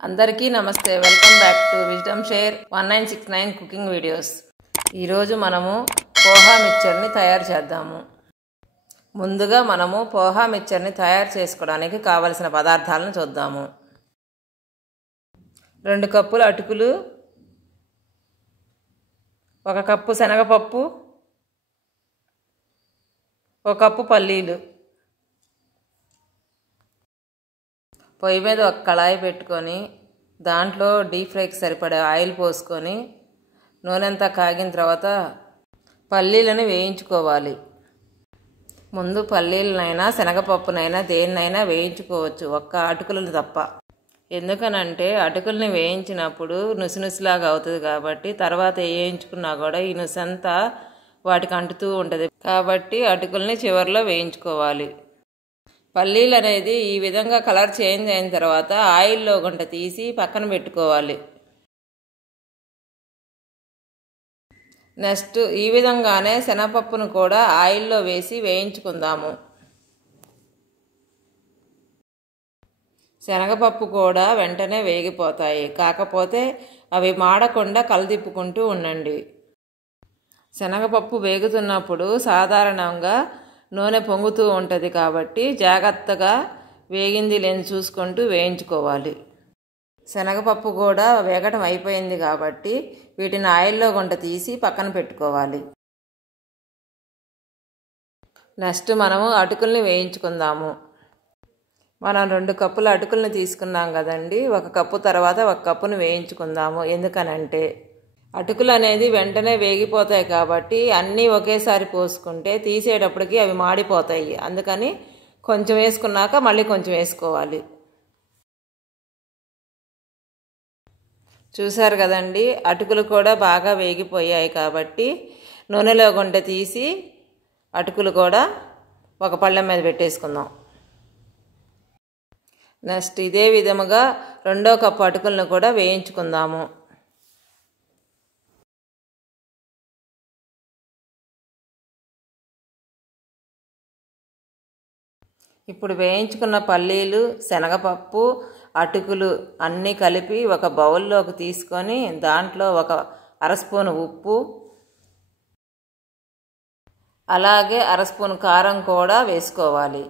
అందరికీ నమస్తే. Welcome back to wisdom share 1969 cooking videos. ఈరోజు మనము పోహా మిక్చర్ని తయారు చేద్దాము. ముందుగా మనము పోహా మిక్చర్ని తయారు చేసుకోవడానికి కావలసిన పదార్థాలను చూద్దాము. 2 కప్పుల అటుకులు, 1 కప్పు శనగపప్పు, 1 కప్పు పల్లీలు. పొయ్యి మీద ఒక కళాయి పెట్టుకొని దాంట్లో డీప్ ఫ్రైకి సరిపడే ఆయిల్ పోసుకొని నూనె అంతా కాగిన తర్వాత పల్లీలను వేయించుకోవాలి. ముందు పల్లీలనైనా శనగపప్పునైనా దేన్నైనా వేయించుకోవచ్చు, ఒక్క అటుకులను తప్ప. ఎందుకనంటే అటుకుల్ని వేయించినప్పుడు నుసినుసిలాగా అవుతుంది కాబట్టి తర్వాత వేయించుకున్నా కూడా ఈ నుసంతా వాటికి అంటుతూ ఉంటుంది కాబట్టి అటుకుల్ని చివరిలో వేయించుకోవాలి. పల్లీలు అనేది ఈ విధంగా కలర్ చేంజ్ అయిన తర్వాత ఆయిల్లో గుంట తీసి పక్కన పెట్టుకోవాలి. నెక్స్ట్ ఈ విధంగానే శనగపప్పును కూడా ఆయిల్లో వేసి వేయించుకుందాము. శనగపప్పు కూడా వెంటనే వేగిపోతాయి, కాకపోతే అవి మాడకుండా కలదిప్పుకుంటూ ఉండండి. శనగపప్పు వేగుతున్నప్పుడు సాధారణంగా నూనె పొంగుతూ ఉంటుంది కాబట్టి జాగ్రత్తగా వేగింది లేని చూసుకుంటూ వేయించుకోవాలి. శనగపప్పు కూడా వేగటం అయిపోయింది కాబట్టి వీటిని ఆయిల్లో గుంట తీసి పక్కన పెట్టుకోవాలి. నెక్స్ట్ మనము అటుకుల్ని వేయించుకుందాము. మనం 2 కప్పుల అటుకుల్ని తీసుకున్నాం కదండి, 1 కప్పు తర్వాత 1 కప్పును వేయించుకుందాము. ఎందుకనంటే అటుకులు అనేది వెంటనే వేగిపోతాయి కాబట్టి అన్నీ ఒకేసారి పోసుకుంటే తీసేటప్పటికి అవి మాడిపోతాయి. అందుకని కొంచెం వేసుకున్నాక మళ్ళీ కొంచెం వేసుకోవాలి. చూసారు కదండి, అటుకులు కూడా బాగా వేగిపోయాయి కాబట్టి నూనెలో గుంట తీసి అటుకులు కూడా ఒక పళ్ళెం మీద పెట్టేసుకుందాం. నెక్స్ట్ ఇదే విధముగా 2వ కప్పు అటుకులను కూడా వేయించుకుందాము. ఇప్పుడు వేయించుకున్న పల్లీలు, శనగపప్పు, అటుకులు అన్నీ కలిపి ఒక బౌల్లోకి తీసుకొని దాంట్లో 1/2 స్పూను ఉప్పు, అలాగే 1/2 స్పూను కారం కూడా వేసుకోవాలి.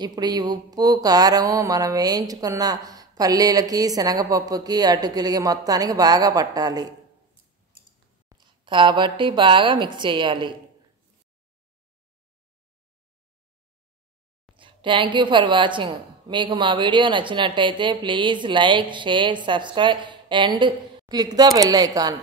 ఇప్పుడు ఈ ఉప్పు కారము మనం వేయించుకున్న పల్లీలకి, శనగపప్పుకి, అటుకులకి మొత్తానికి బాగా పట్టాలి కాబట్టి బాగా మిక్స్ చేయాలి. Thank you for watching. మీకు మా వీడియో నచ్చినట్టయితే please like, share, subscribe and click the bell icon.